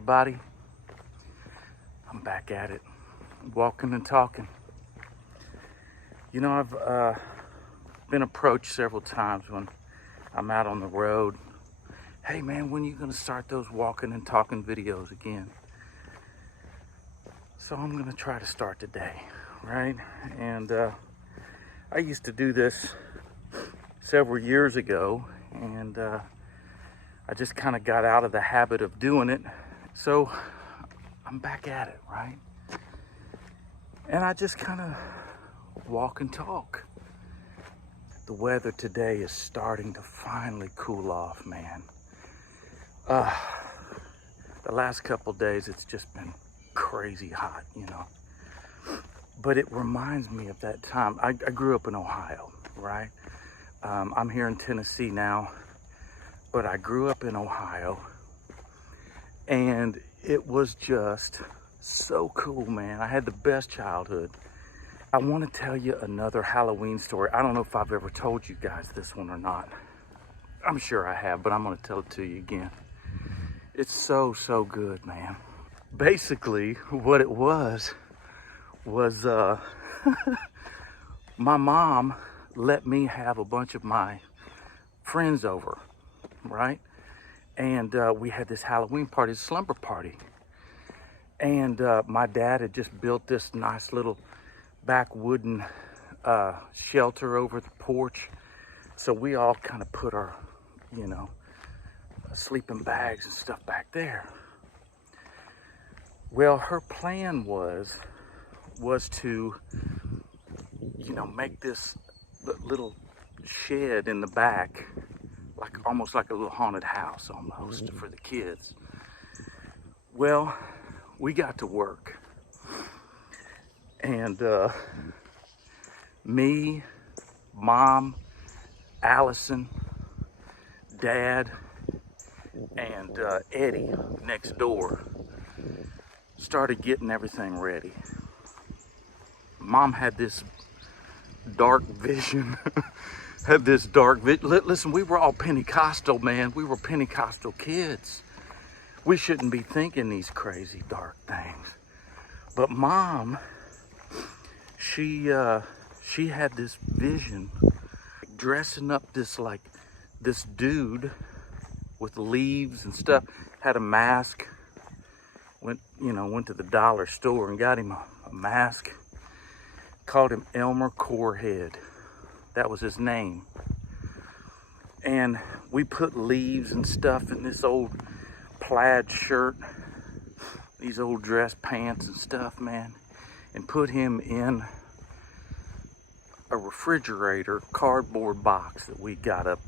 everybody. I'm back at it, walking and talking. You know, I've been approached several times when I'm out on the road. Hey man, when are you gonna start those walking and talking videos again? So I'm gonna try to start today, right? And I used to do this several years ago, and I just kind of got out of the habit of doing it. So I'm back at it, right? And I just kind of walk and talk. The weather today is starting to finally cool off, man. The last couple days it's just been crazy hot, you know. But it reminds me of that time. I grew up in Ohio, right? I'm here in Tennessee now, but I grew up in Ohio, and it was just so cool, man. I had the best childhood. I want to tell you another Halloween story. I don't know if I've ever told you guys this one or not. I'm sure I have, but I'm going to tell it to you again. It's so good, man. Basically, what it was my mom let me have a bunch of my friends over, right? And we had this Halloween party, slumber party. And my dad had just built this nice little back wooden shelter over the porch. So we all kind of put our, you know, sleeping bags and stuff back there. Well, her plan was to, you know, make this little shed in the back, like almost like a little haunted house almost for the kids. Well, we got to work, and me, Mom, Allison, Dad, and Eddie next door started getting everything ready. Mom had this dark vision. Listen, we were all Pentecostal, man. We were Pentecostal kids. We shouldn't be thinking these crazy dark things. But Mom, she had this vision, dressing up this dude with leaves and stuff, had a mask, went to the dollar store and got him a mask, called him Elmer Corhead. That was his name. And we put leaves and stuff in this old plaid shirt, these old dress pants and stuff, man, and put him in a refrigerator cardboard box that we got up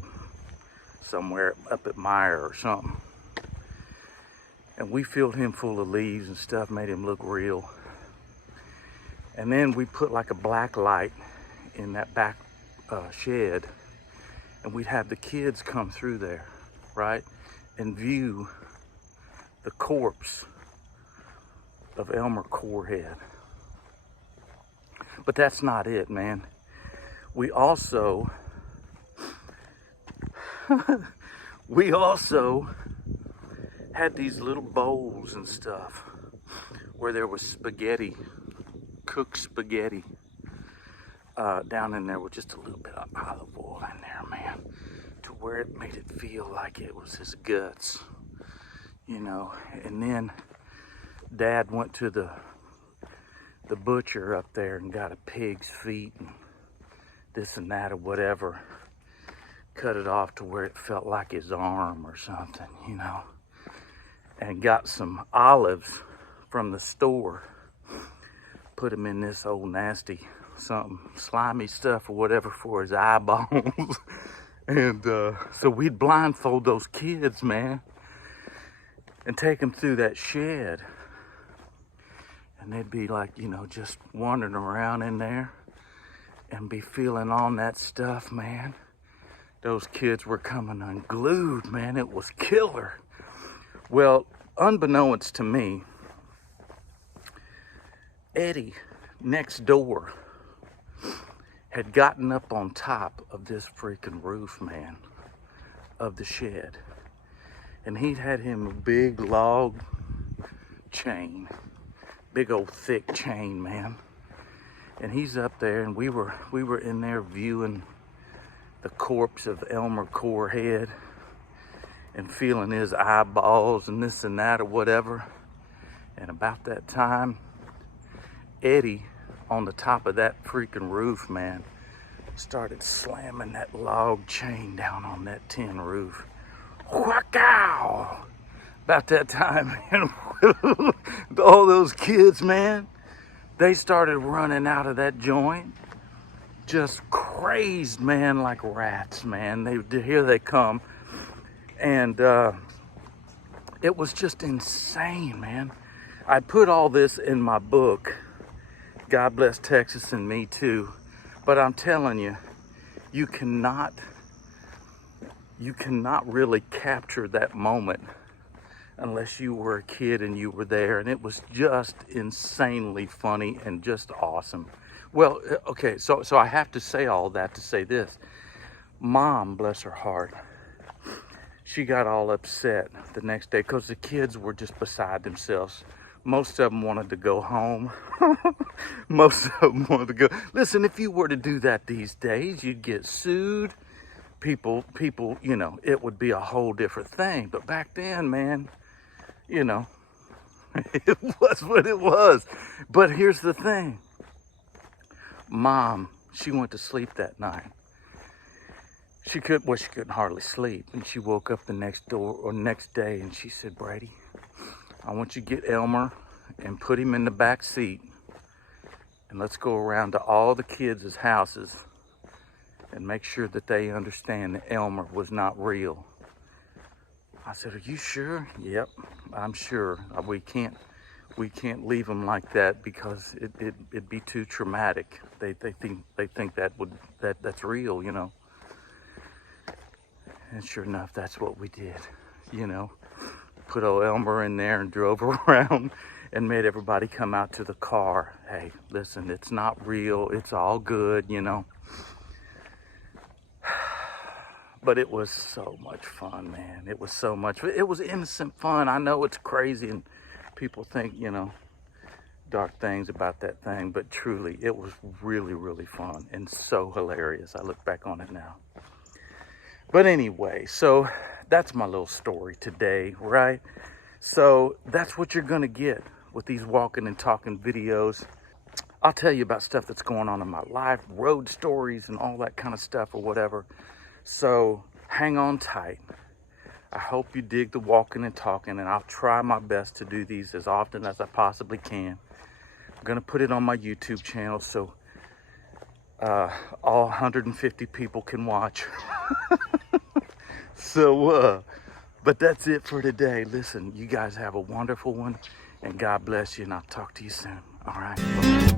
somewhere up at Meyer or something. And we filled him full of leaves and stuff, made him look real. And then we put like a black light in that back shed, and we'd have the kids come through there, right, and view the corpse of Elmer Corhead. But that's not it, man. We also had these little bowls and stuff where there was spaghetti, cooked spaghetti down in there with just a little bit of olive oil in there, man, to where it made it feel like it was his guts, you know. And then Dad went to the butcher up there and got a pig's feet and this and that or whatever, cut it off to where it felt like his arm or something, you know, and got some olives from the store, put them in this old nasty something slimy stuff or whatever for his eyeballs. And so we'd blindfold those kids, man, and take them through that shed, and they'd be like, you know, just wandering around in there and be feeling on that stuff, man. Those kids were coming unglued, man. It was killer. Well, unbeknownst to me, Eddie next door had gotten up on top of this freaking roof, man, of the shed. And he'd had him a big log chain, big old thick chain, man. And he's up there, and we were in there viewing the corpse of Elmer Corehead and feeling his eyeballs and this and that or whatever. And about that time, Eddie on the top of that freaking roof, man, started slamming that log chain down on that tin roof. Whack-ow! About that time, man, all those kids, man, they started running out of that joint, just crazed, man, like rats, man. Here they come. And it was just insane, man. I put all this in my book, God Bless Texas and Me Too. But I'm telling you, you cannot really capture that moment unless you were a kid and you were there. And it was just insanely funny and just awesome. Well, okay, so I have to say all that to say this. Mom, bless her heart, she got all upset the next day because the kids were just beside themselves. Most of them wanted to go home. Most of them wanted to go. Listen, if you were to do that these days, you'd get sued. People, you know, it would be a whole different thing. But back then, man, you know, it was what it was. But here's the thing. Mom, she went to sleep that night. She couldn't hardly sleep. And she woke up the next day and she said, Brady, I want you to get Elmer and put him in the back seat. And let's go around to all the kids' houses and make sure that they understand that Elmer was not real. I said, are you sure? Yep, I'm sure. We can't leave him like that because it'd be too traumatic. They think that's real, you know. And sure enough, that's what we did, you know. Put old Elmer in there and drove around and made everybody come out to the car. Hey, listen, it's not real. It's all good, you know. But it was so much fun, man. It was innocent fun. I know it's crazy and people think, you know, dark things about that thing, but truly, it was really, really fun and so hilarious. I look back on it now. But anyway, so that's my little story today, right? So that's what you're gonna get with these walking and talking videos. I'll tell you about stuff that's going on in my life, road stories and all that kind of stuff or whatever. So hang on tight. I hope you dig the walking and talking, and I'll try my best to do these as often as I possibly can. I'm gonna put it on my YouTube channel so all 150 people can watch. So, but that's it for today. Listen, you guys have a wonderful one, and God bless you, and I'll talk to you soon. All right. Bye.